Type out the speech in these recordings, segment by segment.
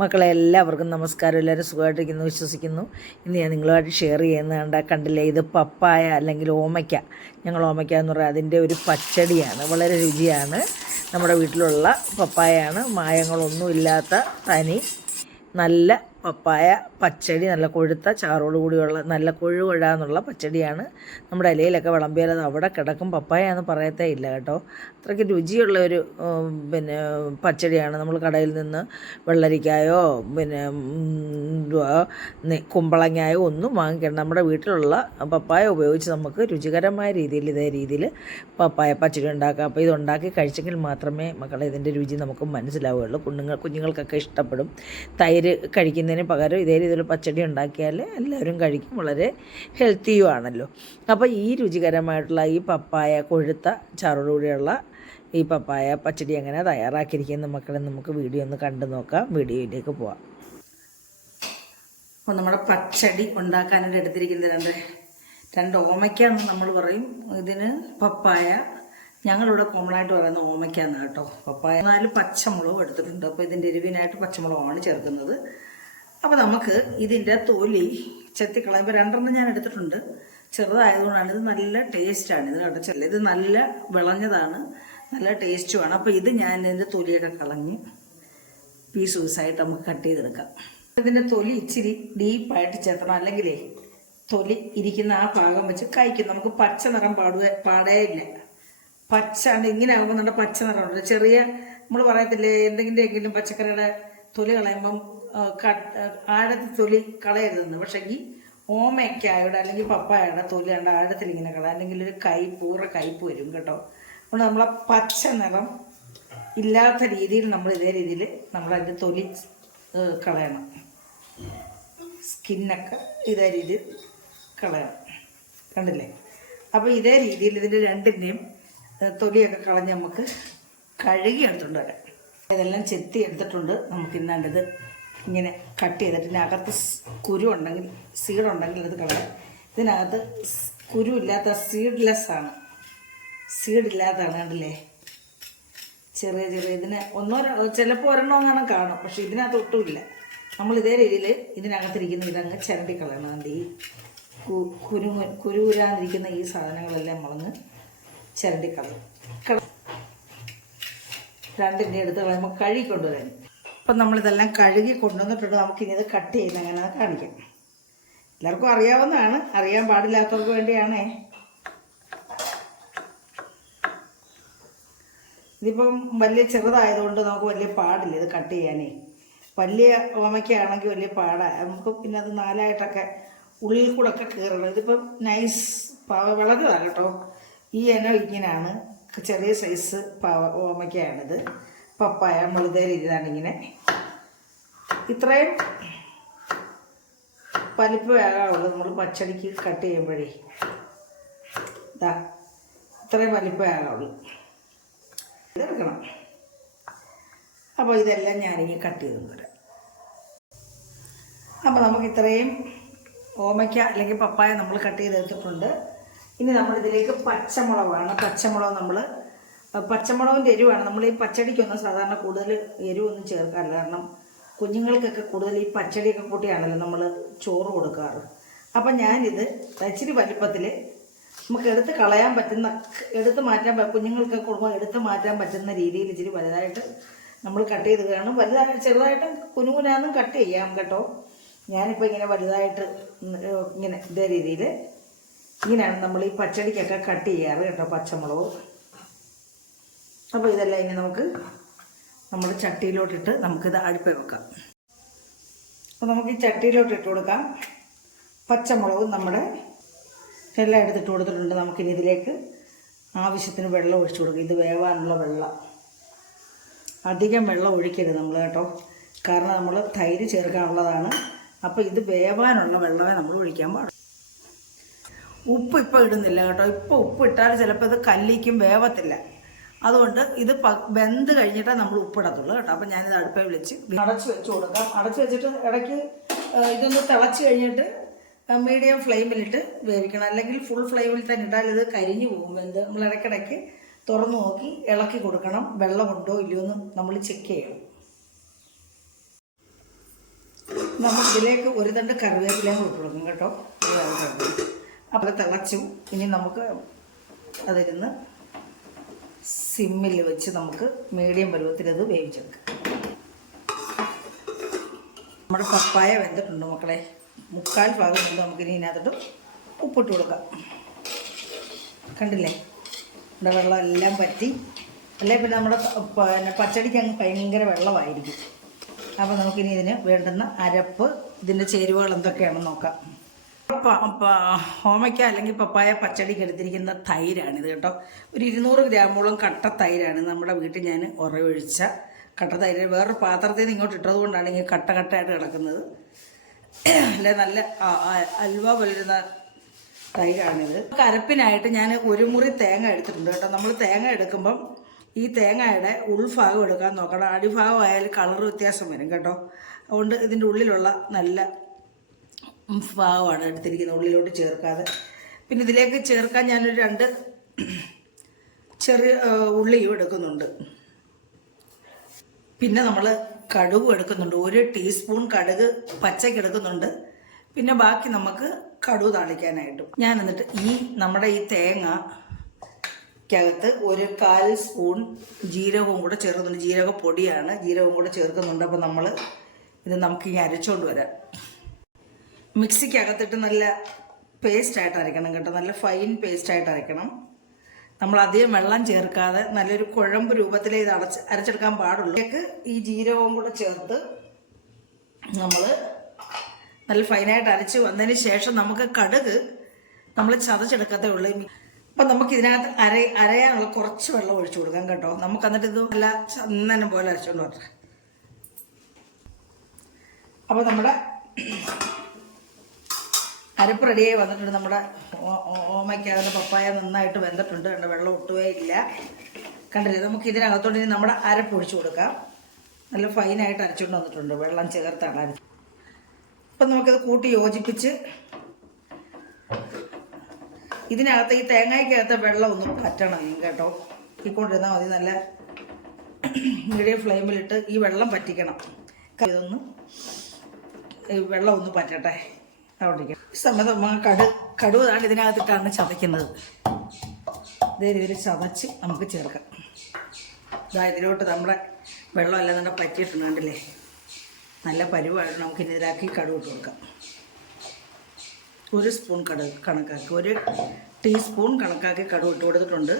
മക്കളെ എല്ലാവർക്കും നമസ്കാരം. എല്ലാവരും സുഖമായിട്ടിരിക്കുന്നു വിശ്വസിക്കുന്നു. ഇന്ന് ഞാൻ നിങ്ങളുമായിട്ട് ഷെയർ ചെയ്യുന്ന കണ്ട കണ്ടില്ലേ? ഇത് പപ്പായ അല്ലെങ്കിൽ ഓമയ്ക്ക. ഞങ്ങൾ ഓമയ്ക്ക എന്ന് പറയുക അതിന്റെ ഒരു പച്ചടിയാണ്. വളരെ രുചിയാണ്. നമ്മുടെ വീട്ടിലുള്ള പപ്പായയാണ്. മായങ്ങളൊന്നുമില്ലാത്ത തനി നല്ല പപ്പായ പച്ചടി നല്ല കൊഴുത്ത ചാറോട് കൂടിയുള്ള നല്ല കൊഴുകൊഴാന്നുള്ള പച്ചടിയാണ്. നമ്മുടെ ഇലയിലൊക്കെ വിളമ്പിയാൽ അത് അവിടെ കിടക്കും. പപ്പായ എന്ന് പറയത്തേ ഇല്ല കേട്ടോ. അത്രയ്ക്ക് രുചിയുള്ള ഒരു പിന്നെ പച്ചടിയാണ്. നമ്മൾ കടയിൽ നിന്ന് വെള്ളരിക്കായോ പിന്നെ കുമ്പളങ്ങായോ ഒന്നും വാങ്ങിക്കണം നമ്മുടെ വീട്ടിലുള്ള പപ്പായ ഉപയോഗിച്ച് നമുക്ക് രുചികരമായ രീതിയിൽ ഇതേ രീതിയിൽ പപ്പായ പച്ചടി ഉണ്ടാക്കാം. അപ്പോൾ ഇതുണ്ടാക്കി കഴിച്ചെങ്കിൽ മാത്രമേ മക്കളെ ഇതിന്റെ രുചി നമുക്ക് മനസ്സിലാവുകയുള്ളൂ. കുഞ്ഞുങ്ങൾ കുഞ്ഞുങ്ങൾക്കൊക്കെ ഇഷ്ടപ്പെടും. തൈര് കഴിക്കുന്നതിന് പകരം ഇതേ രീതിയിൽ പച്ചടി ഉണ്ടാക്കിയാൽ എല്ലാവരും കഴിക്കും വളരെ ഹെൽത്തിയുമാണല്ലോ അപ്പോൾ ഈ രുചികരമായിട്ടുള്ള ഈ പപ്പായ കൊഴുത്ത ചാറോടുകൂടിയുള്ള ഈ പപ്പായ പച്ചടി എങ്ങനെ തയ്യാറാക്കിയിരിക്കുന്ന മക്കളെ? നമുക്ക് വീഡിയോ ഒന്ന് കണ്ടു നോക്കാം. വീഡിയോയിലേക്ക് പോവാം. അപ്പോൾ നമ്മുടെ പച്ചടി ഉണ്ടാക്കാനായിട്ട് എടുത്തിരിക്കുന്നത് രണ്ട് രണ്ട് ഓമയ്ക്കാന്ന് നമ്മൾ പറയും. ഇതിന് പപ്പായ ഞങ്ങളിവിടെ കോമൺ ആയിട്ട് പറയുന്ന ഓമയ്ക്കാന്ന് കേട്ടോ. പപ്പായ നാല് പച്ചമുളകും എടുത്തിട്ടുണ്ട്. അപ്പോൾ ഇതിന്റെ എരിവിനായിട്ട് പച്ചമുളകാണ് ചേർക്കുന്നത്. അപ്പോൾ നമുക്ക് ഇതിന്റെ തൊലി ചെത്തിക്കളയുമ്പോൾ രണ്ടെണ്ണം ഞാൻ എടുത്തിട്ടുണ്ട്. ചെറുതായതുകൊണ്ടാണ് ഇത് നല്ല ടേസ്റ്റാണ് ഇത് കടച്ചല്ല ഇത് നല്ല വിളഞ്ഞതാണ്. നല്ല ടേസ്റ്റുമാണ് അപ്പോൾ ഇത് ഞാൻ ഇതിന്റെ തൊലിയൊക്കെ കളഞ്ഞ് പീസ് പീസായിട്ട് നമുക്ക് കട്ട് ചെയ്തെടുക്കാം. ഇതിന്റെ തൊലി ഇച്ചിരി ഡീപ്പായിട്ട് ചേർത്തണം അല്ലെങ്കിലേ തൊലി ഇരിക്കുന്ന ആ ഭാഗം വെച്ച് കഴിക്കും. നമുക്ക് പച്ച നിറം പാടുക പാടേ ഇല്ല പച്ച ആണ്. ഇങ്ങനെ ആകുമ്പോൾ നല്ല പച്ച നിറമുണ്ട് ചെറിയ നമ്മൾ പറയത്തില്ലേ എന്തെങ്കിലും എങ്കിലും പച്ചക്കറിയുടെ തൊലി കളയുമ്പം ആഴത്തിൽ തൊലി കളയരുതെന്ന്. പക്ഷേ ഈ ഓമയ്ക്കായുടെ അല്ലെങ്കിൽ പപ്പായയുടെ തൊലി കണ്ട് ആഴത്തിൽ ഇങ്ങനെ കള. അല്ലെങ്കിൽ ഒരു കൈ പൂറ കയ്പ് വരും കേട്ടോ. അതുകൊണ്ട് നമ്മളെ പച്ച നിറം ഇല്ലാത്ത രീതിയിൽ നമ്മൾ ഇതേ രീതിയിൽ നമ്മൾ അതിന്റെ തൊലി കളയണം. സ്കിന്നൊക്കെ ഇതേ രീതിയിൽ കളയണം. കണ്ടില്ലേ? അപ്പോൾ ഇതേ രീതിയിൽ ഇതിന്റെ രണ്ടിന്റെയും തൊലിയൊക്കെ കളഞ്ഞ് നമുക്ക് കഴുകി എടുത്തുകൊണ്ട് വരാം. ഇതെല്ലാം ചെത്തി എടുത്തിട്ടുണ്ട്. നമുക്ക് ഇന്നാണ്ടിത് ഇങ്ങനെ കട്ട് ചെയ്തിട്ട് ഇതിനകത്ത് കുരു ഉണ്ടെങ്കിൽ സീഡ് ഉണ്ടെങ്കിൽ അത് കളയാം. ഇതിനകത്ത് കുരു ഇല്ലാത്ത സീഡ്ലെസ് ആണ്. സീഡ് ഇല്ലാത്തതാണ് കണ്ടില്ലേ? ചെറിയ ചെറിയ ഇതിന് ഒന്നോ ചിലപ്പോൾ ഒരെണ്ണോ അങ്ങനെ കാണും പക്ഷെ ഇതിനകത്ത് ഒട്ടുമില്ല. നമ്മൾ ഇതേ രീതിയിൽ ഇതിനകത്തിരിക്കുന്ന ഇതങ്ങ് ചിരണ്ടി കളയണം. അതുകൊണ്ട് ഈ കുരു കുരുകുരാന്നിരിക്കുന്ന ഈ സാധനങ്ങളെല്ലാം നമ്മളങ്ങ് ചിരണ്ടി കളയും. കള- രണ്ടിന്റെ അടുത്ത് കളയുമ്പോൾ കഴുകി കൊണ്ടുവരാൻ. അപ്പം നമ്മളിതെല്ലാം കഴുകി കൊണ്ടുവന്നിട്ടുണ്ട്. നമുക്കിനി ഇത് കട്ട് ചെയ്യുന്ന അങ്ങനെ കാണിക്കാം. എല്ലാവർക്കും അറിയാവുന്നതാണ്. അറിയാൻ പാടില്ലാത്തവർക്ക് വേണ്ടിയാണേ. ഇതിപ്പം വലിയ ചെറുതായതുകൊണ്ട് നമുക്ക് വലിയ പാടില്ല ഇത് കട്ട് ചെയ്യാനേ. വലിയ ഓമയ്ക്കാണെങ്കിൽ വലിയ പാടാണ് നമുക്ക് പിന്നെ അത് നാലായിട്ടൊക്കെ ഉള്ളിൽ കൂടെ ഒക്കെ കയറണം. ഇതിപ്പം നൈസ് പാവ വിളഞ്ഞതാണ് കേട്ടോ. ഈ എന ഇങ്ങനെയാണ് ചെറിയ സൈസ് പാവ ഓമയ്ക്കയാണിത് പപ്പായ മുളുതേരി ഇതാണ് ഇങ്ങനെ. ഇത്രയും വലിപ്പമാകാവുള്ളൂ നമ്മൾ പച്ചടിക്ക് കട്ട് ചെയ്യുമ്പോഴേ ഇതാ ഇത്രയും വലിപ്പമാകാവുള്ളൂ ഇതെടുക്കണം. അപ്പോൾ ഇതെല്ലാം ഞാനിങ്ങനെ കട്ട് ചെയ്ത് തരാം. അപ്പോൾ നമുക്ക് ഇത്രയും ഓമയ്ക്ക അല്ലെങ്കിൽ പപ്പായ നമ്മൾ കട്ട് ചെയ്തെടുത്തിട്ടുണ്ട്. ഇനി നമ്മളിതിലേക്ക് പച്ചമുളകാണ്. പച്ചമുളക് നമ്മൾ പച്ചമുളകിന്റെ എരിവാണ്. നമ്മൾ ഈ പച്ചടിക്കൊന്നും സാധാരണ കൂടുതൽ എരിവൊന്നും ചേർക്കാറില്ല. കാരണം കുഞ്ഞുങ്ങൾക്കൊക്കെ കൂടുതൽ ഈ പച്ചടിയൊക്കെ കൂട്ടിയാണല്ലോ നമ്മൾ ചോറ് കൊടുക്കാറ്. അപ്പം ഞാനിത് ഇച്ചിരി വലിപ്പത്തിൽ നമുക്ക് എടുത്ത് കളയാൻ പറ്റുന്ന എടുത്ത് മാറ്റാൻ കുഞ്ഞുങ്ങൾക്ക് കൊടുക്കുമ്പോൾ എടുത്ത് മാറ്റാൻ പറ്റുന്ന രീതിയിൽ ഇച്ചിരി വലുതായിട്ട് നമ്മൾ കട്ട് ചെയ്ത് കാണും. വലുതായിട്ട് ചെറുതായിട്ട് കുനുകുനാന്നും കട്ട് ചെയ്യാം കേട്ടോ. ഞാനിപ്പോൾ ഇങ്ങനെ വലുതായിട്ട് ഇങ്ങനെ ഇതേ രീതിയിൽ ഇങ്ങനെയാണ് നമ്മൾ ഈ പച്ചടിക്കൊക്കെ കട്ട് ചെയ്യാറ് കേട്ടോ പച്ചമുളക്. അപ്പോൾ ഇതെല്ലാം ഇനി നമുക്ക് നമ്മൾ ചട്ടിയിലോട്ടിട്ട് നമുക്കിത് അടുപ്പ് വെക്കാം. അപ്പോൾ നമുക്ക് ഈ ചട്ടിയിലോട്ട് ഇട്ട് കൊടുക്കാം. പച്ചമുളകും നമ്മുടെ എല്ലാം എടുത്തിട്ട് കൊടുത്തിട്ടുണ്ട്. നമുക്കിനി ഇതിലേക്ക് ആവശ്യത്തിന് വെള്ളം ഒഴിച്ചു കൊടുക്കാം. ഇത് വേവാനുള്ള വെള്ളം. അധികം വെള്ളം ഒഴിക്കരുത് നമ്മൾ കേട്ടോ. കാരണം നമ്മൾ തൈര് ചേർക്കാനുള്ളതാണ്. അപ്പോൾ ഇത് വേവാനുള്ള വെള്ളമേ നമ്മൾ ഒഴിക്കാൻ പാടുള്ളൂ. ഉപ്പ് ഇപ്പോൾ ഇടുന്നില്ല കേട്ടോ. ഇപ്പോൾ ഉപ്പ് ഇട്ടാൽ ചിലപ്പോൾ ഇത് കല്ലിക്കും വേവത്തില്ല. അതുകൊണ്ട് ഇത് വെന്ത് കഴിഞ്ഞിട്ടേ നമ്മൾ ഉപ്പിടത്തുള്ളൂ കേട്ടോ. അപ്പം ഞാനിത് അടുപ്പേ വിളിച്ച് അടച്ച് വെച്ച് കൊടുക്കാം. അടച്ച് വെച്ചിട്ട് ഇടയ്ക്ക് ഇതൊന്ന് തിളച്ച് കഴിഞ്ഞിട്ട് മീഡിയം ഫ്ലെയിമിലിട്ട് വേവിക്കണം. അല്ലെങ്കിൽ ഫുൾ ഫ്ലെയിമിൽ തന്നെ ഇട്ടാൽ ഇത് കരിഞ്ഞു പോകും. വെന്ത്. നമ്മൾ ഇടയ്ക്കിടയ്ക്ക് തുറന്നു നോക്കി ഇളക്കി കൊടുക്കണം. വെള്ളമുണ്ടോ ഇല്ലയോ എന്ന് നമ്മൾ ചെക്ക് ചെയ്യണം. നമ്മൾ ഇതിലേക്ക് ഒരു തണ്ട് കറിവേപ്പിലയും ഇട്ട് കൊടുക്കും കേട്ടോ. അപ്പോൾ തിളച്ചു. ഇനി നമുക്ക് അതിരുന്ന് സിമ്മിൽ വെച്ച് നമുക്ക് മീഡിയം പരുവത്തിൽ അത് വേവിച്ചെടുക്കാം. നമ്മുടെ പപ്പായ വെന്തിട്ടുണ്ട് മക്കളെ. മുക്കാൽ ഭാഗം കൊണ്ട് നമുക്ക് ഇനി ഇതിനകത്തോട്ട് ഉപ്പിട്ട് കൊടുക്കാം. കണ്ടില്ലേ? നമ്മുടെ വെള്ളം എല്ലാം പറ്റി. അല്ലെ? പിന്നെ നമ്മുടെ പിന്നെ പച്ചടിക്ക് അങ്ങ് ഭയങ്കര വെള്ളമായിരിക്കും. അപ്പോൾ നമുക്കിനി ഇതിന് വേണ്ടുന്ന അരപ്പ് ഇതിന്റെ ചേരുവകൾ എന്തൊക്കെയാണെന്ന് നോക്കാം. പ- അല്ലെങ്കിൽ പപ്പായ പച്ചടിക്ക് എടുത്തിരിക്കുന്ന തൈരാണിത് കേട്ടോ. ഒരു ഇരുന്നൂറ് ഗ്രാമോളം കട്ട തൈരാണ് നമ്മുടെ വീട്ടിൽ ഞാൻ ഉറവൊഴിച്ച കട്ട തൈര്. വേറൊരു പാത്രത്തിൽ നിന്ന് ഇങ്ങോട്ട് ഇട്ടത് കൊണ്ടാണ് ഇങ്ങനെ കട്ട കട്ടയായിട്ട് കിടക്കുന്നത്. അല്ലെ നല്ല അൽവ പോലിരുന്ന തൈരാണിത്. കരപ്പിനായിട്ട് ഞാൻ ഒരു മുറി തേങ്ങ എടുത്തിട്ടുണ്ട് കേട്ടോ. നമ്മൾ തേങ്ങ എടുക്കുമ്പം ഈ തേങ്ങയുടെ ഉൾഭാഗം എടുക്കാൻ നോക്കണം. അടിഭാഗം ആയാലും കളർ വ്യത്യാസം വരും കേട്ടോ. അതുകൊണ്ട് ഇതിന്റെ ഉള്ളിലുള്ള നല്ല ഭാഗമാണ് എടുത്തിരിക്കുന്നത് ഉള്ളിലോട്ട് ചേർക്കാതെ. പിന്നെ ഇതിലേക്ക് ചേർക്കാൻ ഞാനൊരു രണ്ട് ചെറിയ ഉള്ളിയും എടുക്കുന്നുണ്ട്. പിന്നെ നമ്മൾ കടുകും എടുക്കുന്നുണ്ട്. ഒരു ടീസ്പൂൺ കടുക് പച്ചയ്ക്ക് എടുക്കുന്നുണ്ട്. പിന്നെ ബാക്കി നമുക്ക് കടുക് താളിക്കാനായിട്ടും. ഞാൻ എന്നിട്ട് ഈ നമ്മുടെ ഈ തേങ്ങക്കകത്ത് ഒരു കാൽ സ്പൂൺ ജീരകവും കൂടെ ചേർക്കുന്നുണ്ട്. ജീരക പൊടിയാണ് ജീരകവും കൂടെ ചേർക്കുന്നുണ്ട്. അപ്പോൾ നമ്മൾ ഇത് നമുക്ക് അരച്ചുകൊണ്ട് വരാം. മിക്സിക്കകത്തിട്ട് നല്ല പേസ്റ്റായിട്ട് അരയ്ക്കണം കേട്ടോ. നല്ല ഫൈൻ പേസ്റ്റായിട്ട് അരയ്ക്കണം നമ്മൾ അധികം വെള്ളം ചേർക്കാതെ നല്ലൊരു കുഴമ്പ് രൂപത്തിലേ ഇത് അടച്ച് അരച്ചെടുക്കാൻ പാടുള്ളൂ. ഇതിലേക്ക് ഈ ജീരകവും കൂടെ ചേർത്ത് നമ്മൾ നല്ല ഫൈനായിട്ട് അരച്ച് വന്നതിന് ശേഷം നമുക്ക് കടുക് നമ്മൾ ചതച്ചെടുക്കത്തേ ഉള്ളൂ. അപ്പം നമുക്ക് ഇതിനകത്ത് അര അരയാനുള്ള കുറച്ച് വെള്ളം ഒഴിച്ചു കൊടുക്കാം കേട്ടോ. നമുക്ക് എന്നിട്ട് ഇത് നല്ല ചന്ദനം പോലെ അരച്ചുകൊണ്ട് വരട്ടെ. അപ്പോൾ നമ്മുടെ അരപ്പ് റെഡിയായി വന്നിട്ടുണ്ട്. നമ്മുടെ ഓമയ്ക്കകത്ത് പപ്പായ നന്നായിട്ട് വെന്തിട്ടുണ്ട്. കണ്ട വെള്ളം ഒട്ടുകേ ഇല്ല. കണ്ടില്ലേ? നമുക്ക് ഇതിനകത്തോട്ട് ഇനി നമ്മുടെ അരപ്പ് ഒഴിച്ചു കൊടുക്കാം. നല്ല ഫൈനായിട്ട് അരച്ചുകൊണ്ട് വന്നിട്ടുണ്ട്. വെള്ളം ചേർത്താണ് അരച്ച്. അപ്പം നമുക്കിത് കൂട്ടി യോജിപ്പിച്ച് ഇതിനകത്ത് ഈ തേങ്ങയ്ക്കകത്ത് വെള്ളം ഒന്ന് പറ്റണം കേട്ടോ. ഇക്കൊണ്ടിരുന്നാൽ മതി. നല്ല മീഡിയം ഫ്ലെയിമിലിട്ട് ഈ വെള്ളം പറ്റിക്കണം. ഇതൊന്ന് വെള്ളം ഒന്ന് പറ്റട്ടെ. അവിടെ കടു കടുവാണ് ഇതിനകത്തിട്ടാണ് ചതയ്ക്കുന്നത്. ഇതേ രീതിയിൽ ചതച്ച് നമുക്ക് ചേർക്കാം. ഇതാ ഇതിലോട്ട് നമ്മുടെ വെള്ളം അല്ല നമ്മുടെ പറ്റിയിട്ടുണ്ട് കണ്ടില്ലേ? നല്ല പരിവായിട്ട് നമുക്ക് ഇതിലാക്കി കടുവ് ഇട്ട് കൊടുക്കാം. ഒരു സ്പൂൺ കടു കണക്കാക്കി ഒരു ടീസ്പൂൺ കണക്കാക്കി കടുവ് ഇട്ട് കൊടുത്തിട്ടുണ്ട്.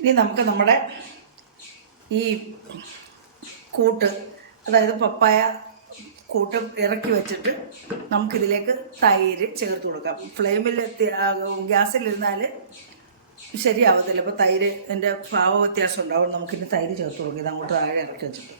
ഇനി നമുക്ക് നമ്മുടെ ഈ കൂട്ട് അതായത് പപ്പായ കൂട്ട് ഇറക്കി വെച്ചിട്ട് നമുക്കിതിലേക്ക് തൈര് ചേർത്ത് കൊടുക്കാം. ഫ്ലെയിമിൽ ഗ്യാസിലിരുന്നാൽ ശരിയാവത്തില്ല. ഇപ്പോൾ തൈര് എന്റെ ഭാവ വ്യത്യാസം ഉണ്ടാവും. നമുക്കിനി തൈര് ചേർത്ത് കൊടുക്കാം. ഇത് അങ്ങോട്ട് താഴെ ഇറക്കി വെച്ചിട്ട്.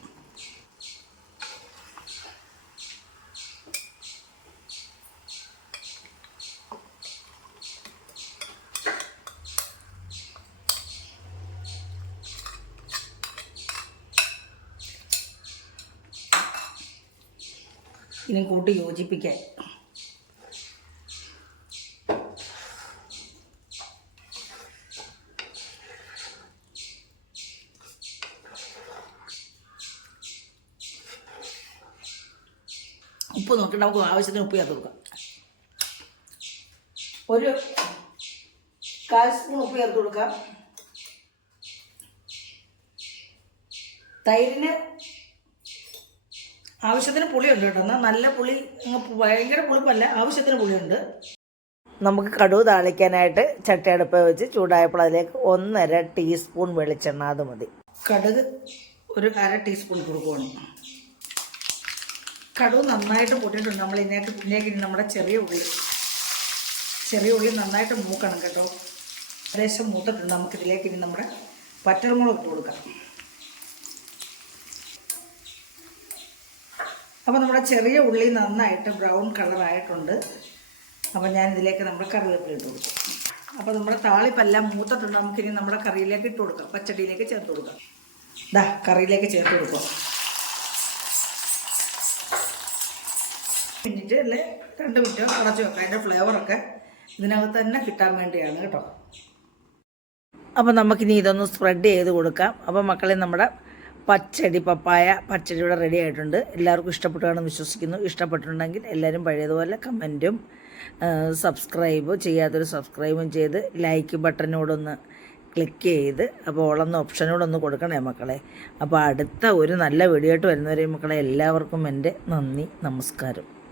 ഇനി കൂട്ടി യോജിപ്പിക്കാൻ. ഉപ്പ് നോക്കിയിട്ട് നമുക്ക് ആവശ്യത്തിന് ഉപ്പ് ചേർത്ത് കൊടുക്കാം. ഒരു കാൽ ഉപ്പ് ചേർത്ത് കൊടുക്കാം. തൈരിന് ആവശ്യത്തിന് പുളിയുണ്ട് കേട്ടോ. എന്നാൽ നല്ല പുളി ഭയങ്കര പുളിപ്പല്ല ആവശ്യത്തിന് പുളിയുണ്ട്. നമുക്ക് കടുവ് താളിക്കാനായിട്ട് ചട്ടയടുപ്പ് വെച്ച് ചൂടായപ്പോൾ അതിലേക്ക് ഒന്നര ടീസ്പൂൺ വെളിച്ചെണ്ണ അത് മതി. കടുക് ഒരു അര ടീസ്പൂൺ കൊടുക്കുകയാണ് കടുവ് നന്നായിട്ട് പൊട്ടിയിട്ടുണ്ട്. നമ്മൾ ഇതിനകത്ത് ഇതിലേക്ക് ഇനി നമ്മുടെ ചെറിയ ഉള്ളി ചെറിയ ഉള്ളി നന്നായിട്ട് മൂക്കണം കേട്ടോ. ഏകദേശം മൂത്തിട്ടുണ്ട്. നമുക്കിതിലേക്ക് ഇനി നമ്മുടെ പച്ചമുളക് ഇട്ട് കൊടുക്കാം. അപ്പോൾ നമ്മുടെ ചെറിയ ഉള്ളി നന്നായിട്ട് ബ്രൗൺ കളറായിട്ടുണ്ട് അപ്പോൾ ഞാൻ ഇതിലേക്ക് നമ്മൾ കറിവേപ്പില ഇട്ട് കൊടുക്കും. അപ്പോൾ നമ്മുടെ താളിപ്പെല്ലാം മൂത്തിട്ടുണ്ട്. നമുക്കിനി നമ്മുടെ കറിയിലേക്ക് ഇട്ട് കൊടുക്കാം. പച്ചടിയിലേക്ക് ചേർത്ത് കൊടുക്കാം. ദാ കറിയിലേക്ക് ചേർത്ത് കൊടുക്കാം. പിന്നിട്ട് അല്ലേ രണ്ട് മിനിറ്റ് അടച്ചു വെക്കാം. അതിന്റെ ഫ്ലേവറൊക്കെ ഇതിനകത്ത് തന്നെ കിട്ടാൻ വേണ്ടിയാണ് കേട്ടോ. അപ്പോൾ നമുക്കിനി ഇതൊന്ന് സ്പ്രെഡ് ചെയ്ത് കൊടുക്കാം. അപ്പോൾ മക്കളെ നമ്മുടെ പച്ചടി പപ്പായ പച്ചടി ഇവിടെ റെഡി ആയിട്ടുണ്ട്. എല്ലാവർക്കും ഇഷ്ടപ്പെട്ടാണെന്ന് വിശ്വസിക്കുന്നു. ഇഷ്ടപ്പെട്ടിട്ടുണ്ടെങ്കിൽ എല്ലാവരും പഴയതുപോലെ കമന്റും സബ്സ്ക്രൈബ് ചെയ്യാത്തൊരു സബ്സ്ക്രൈബും ചെയ്ത് ലൈക്ക് ബട്ടനോടൊന്ന് ക്ലിക്ക് ചെയ്ത് അപ്പോൾ ഓളെന്ന ഓപ്ഷനോടൊന്ന് കൊടുക്കണേ മക്കളെ. അപ്പോൾ അടുത്ത ഒരു നല്ല വീഡിയോ ആയിട്ട് വരുന്നവരെ മക്കളെ എല്ലാവർക്കും എന്റെ നന്ദി നമസ്കാരം.